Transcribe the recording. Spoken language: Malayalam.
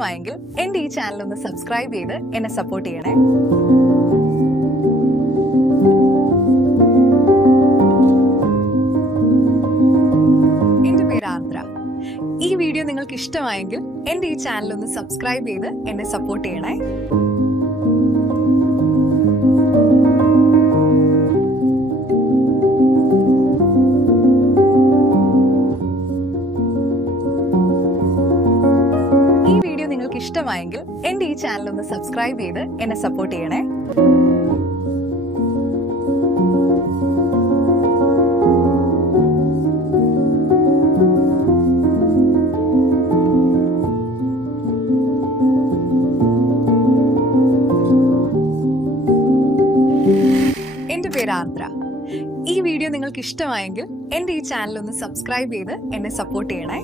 ഇഷ്ടമായെങ്കിൽ എൻ്റെ ഈ ചാനൽ ഒന്ന് സബ്സ്ക്രൈബ് ചെയ്ത് എന്നെ സപ്പോർട്ട് ചെയ്യണേ. എൻ്റെ പേര് ആർദ്ര. ഈ വീഡിയോ നിങ്ങൾക്ക് ഇഷ്ടമായെങ്കിൽ എൻ്റെ ഈ ചാനൽ ഒന്ന് സബ്സ്ക്രൈബ് ചെയ്ത് എന്നെ സപ്പോർട്ട് ചെയ്യണേ. ഈ വീഡിയോ നിങ്ങൾക്ക് ഇഷ്ടമായെങ്കിൽ എൻ്റെ ഈ ചാനൽ ഒന്ന് സബ്സ്ക്രൈബ് ചെയ്ത് എന്നെ സപ്പോർട്ട് ചെയ്യണേ. എൻ്റെ പേര് ആർദ്ര. ഈ വീഡിയോ നിങ്ങൾക്ക് ഇഷ്ടമായെങ്കിൽ എൻ്റെ ഈ ചാനൽ ഒന്ന് സബ്സ്ക്രൈബ് ചെയ്ത് എന്നെ സപ്പോർട്ട് ചെയ്യണേ.